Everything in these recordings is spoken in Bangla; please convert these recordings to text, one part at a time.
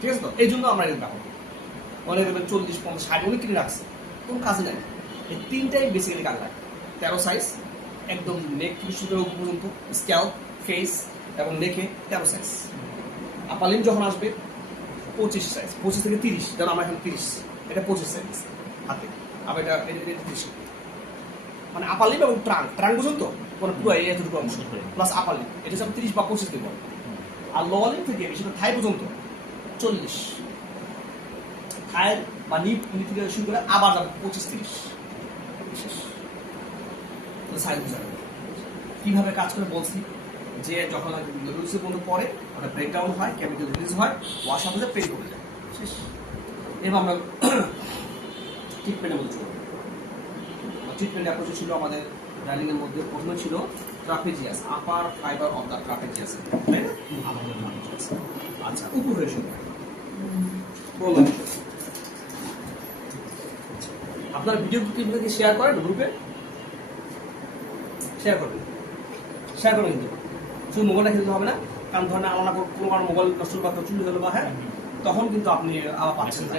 ঠিক আছে তো? এই জন্য আমরা এটা ব্যবহার করি। অনেক 40, 50, 60 অনেক কিনে রাখছে, কোনো কাজে নাই। এই তিনটাই বেসিক্যালি কাজ লাগে। 13 সাইজ, একদম নেক থেকে শুরু করে পর্যন্ত, স্ক্যাল্প, ফেস এবং নেকে 13 সাইজ। আপার লিম্ব যখন আসবে 25 সাইজ, 25 থেকে 30, যেমন আমরা এখন 30, এটা 25 সাইজ হাতে, আবার এটা 30, মানে আপার লিম্ব এবং ট্রাং পর্যন্ত মানে পুরো এতটুকু অংশ প্লাস আপার লিম্ব, এটা হচ্ছে 30 বা 25 থেকে বলে। আর লোয়ার লিম্ব থেকে সেটা থাই পর্যন্ত 40, থাই বা নিপ থেকে শুরু করে আবার যাবে 25-30। সাইজ বোঝা গেল কিভাবে কাজ করে বলছি, যে যখন লুসের বন্ধু পরে ওটা ব্রেকডাউন হয়, কেমিক্যাল রিলিজ হয়, ওয়াশ আপ হয়ে পেন করে যায়, শেষ। এবার আমরা ট্রিটমেন্টের মধ্যে চলবো। ট্রিটমেন্ট অ্যাপ্রোচ ছিল আমাদের ডাইনিংয়ের মধ্যে প্রথমে ছিল ট্রাপেজিয়াস, আপার ফাইবার অফ দ্য ট্রাপেজিয়াস, তাই না? আচ্ছা, উপর হয়ে শুরু আপনার ভিডিও ক্লিপগুলো কি শেয়ার করেন গ্রুপে? শেয়ার করবেন কিন্তু শুধু মোবাইলটা খেলতে হবে না, কারণ ধরেন আলাদা কোনো কারণ মোবাইল নষ্ট বা চুরি হলো বা, হ্যাঁ, তখন কিন্তু আপনি আবার পাচ্ছেন না।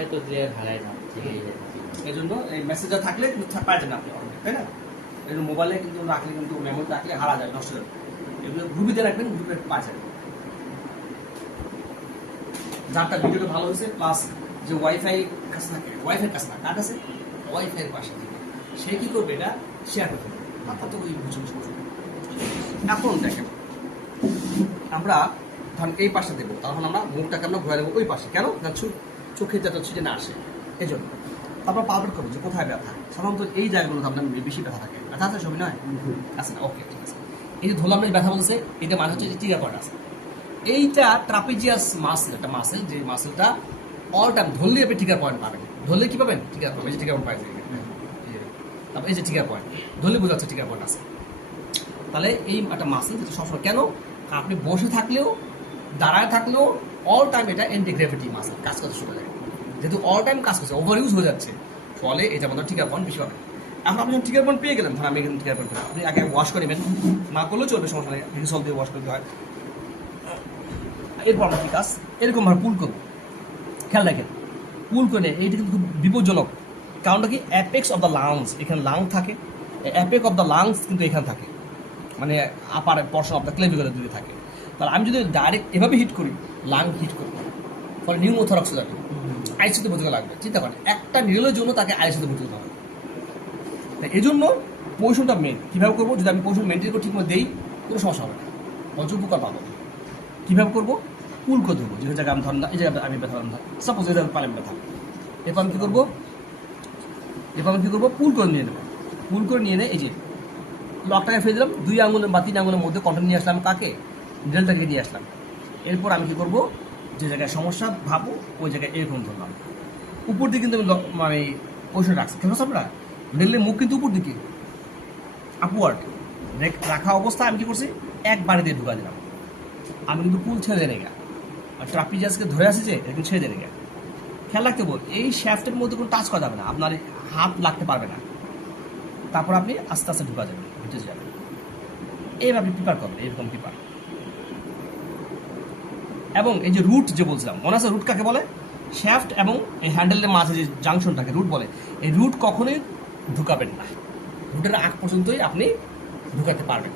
এই জন্য এই মেসেজটা থাকলে কিন্তু পাইতেন না আপনি, তাই না? এই জন্য মোবাইলে কিন্তু রাখলে কিন্তু মেমোরি রাখলে হারা যায়, নষ্ট হয়ে যাবে। এগুলো গ্রুপিতে রাখবেন, গ্রুপে পাওয়া যায়। যারটা ভিডিওটা ভালো হয়েছে প্লাস যে ওয়াইফাই কাছে থাকে, ওয়াইফাইয়ের কাছে না, কার কাছে? ওয়াইফাইয়ের পাশে থেকে সে কি করবে, এটা শেয়ার করতে হবে। তারপর তো ওই বুঝে এখন দেখেন, আমরা ধরেন এই পাশে দেবো, তখন আমরা মুখটাকে আমরা ঘুরে দেবো ওই পাশে, কেন? না চোখে যাতে ছিটে না আসে, এই জন্য। তারপর পারফেক্ট করবো যে কোথায় ব্যথা। সাধারণত এই জায়গাগুলোতে আপনার বেশি ব্যথা থাকে। ব্যথা আছে সবই নয়? আছে না? ওকে, ঠিক আছে। এই যে ধরলাম ব্যথা বলছে, এটা মানে হচ্ছে যে টিকা পয়েন্ট আছে। এইটা ট্রাপেজিয়াস মাসেল, একটা মাসেল, যে মাসেলটা অল টাইম ধরলে আপনি টিকার পয়েন্ট পাবেন। ধরলে কি পাবেন? টিকার পয়েন্ট। এই যে টিকার পয়েন্ট পাই, তারপর এই যে টিকার পয়েন্ট ধরলে বোঝা যাচ্ছে টিকার পয়েন্ট আছে। তাহলে এই একটা মাসেল যেটা সবসময়, কেন? আপনি বসে থাকলেও দাঁড়ায় থাকলেও অল টাইম এটা অ্যান্টি গ্র্যাভিটি মাসেল কাজ করতে শুরু করে। যেহেতু অল টাইম কাজ করছে, ওভার ইউজ হয়ে যাচ্ছে, ফলে এটা আমাদের টিকার পয়েন্ট বেশি পাবে। এখন আপনি যখন টিকার পয়েন্ট পেয়ে গেলেন, ধর আমি এখানে টিকার পয়েন্ট পেলাম, আপনি আগে ওয়াশ করে নেবেন, না করলেও চলবে, সমস্যা নেই, হিসল দিয়ে ওয়াশ করতে হয়। এরপর আমরা কি কাজ, এরকমভাবে পুল করবো। খেয়াল রাখেন, পুল করে এইটা কিন্তু খুব বিপজ্জনক। কারণটা কি? অ্যাপেক্স অফ দ্য লাংস, এখানে লাং থাকে, অ্যাপেক্স অফ দ্য লাংস কিন্তু এখানে থাকে, মানে আপার পর্শন অফ দ্য ক্লেভিকুলার দূরে থাকে। তাহলে আমি যদি ডাইরেক্ট এভাবে হিট করি, লাং হিট করি, ফলে নিউমোথরাক্স যাবে, আইসিতে ভর্তি লাগবে। চিন্তা করেন, একটা নিরলের জন্য তাকে আইসিতে ভর্তি হতে হবে। তাই এই জন্য পজিশনটা মেন। কীভাবে করবো? যদি আমি পজিশন মেনটেন করে ঠিক মতো দিই, কোনো সমস্যা হবে না, অল্প উপকার পাবো। কীভাবে করবো? পুল করে দেবো। যে জায়গায় আমি ধরেন, এই জায়গায় আমি ব্যথা সাপোজ এই জায়গায় পালেন ব্যথা, এরপর আমি কী করবো? পুল করে নিয়ে নেবো। পুল করে নিয়ে এই যে লকটাকে ফেলে দিলাম, 2 আঙুলের বা 3 আঙুলের মধ্যে কন্টেন্ট নিয়ে আসলাম, কাকে? নিডলটাকে নিয়ে আসলাম। এরপর আমি কী করবো? যে জায়গায় সমস্যা ভাবো ওই জায়গায় এরকম ধরলাম, উপর দিকে কিন্তু আমি মানে পজিশন রাখছি। কেন আপনারা নিডলের মুখ কিন্তু উপর দিকে আপওয়ার্ড রাখা অবস্থায় আমি কী করছি? একবারে দিয়ে ঢুকা দিলাম। আমি কিন্তু পুল ছেড়ে দেয় গা, আর ট্রাপিজাসকে ধরে আসি যে এরকম ছেড়ে দেয় গা। খেয়াল রাখতে বল, এই শ্যাফটের মধ্যে কোনো টাচ করা যাবে না, আপনার হাত লাগতে পারবে না। তারপর আপনি আস্তে আস্তে ঢুকা যাবেন, ভিতরে যাবেন। এইভাবে আপনি প্রিপার করবেন, এরকম প্রিপার। এবং এই যে রুট যে বলছিলাম, মনে আছে রুট কাকে বলে? শ্যাফট এবং এই হ্যান্ডেলের মাঝে যে জাংশনটাকে রুট বলে। এই রুট কখনোই ঢুকাবেন না, রুটের আগ পর্যন্তই আপনি ঢুকাতে পারবেন।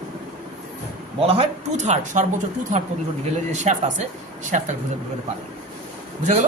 বলা হয় 2/3, সর্বোচ্চ 2/3 পর্যন্ত ঢুকেলে যে শ্যাফট আছে, শ্যাফটটাকে ঢুকাতে পারবেন। বুঝা গেল?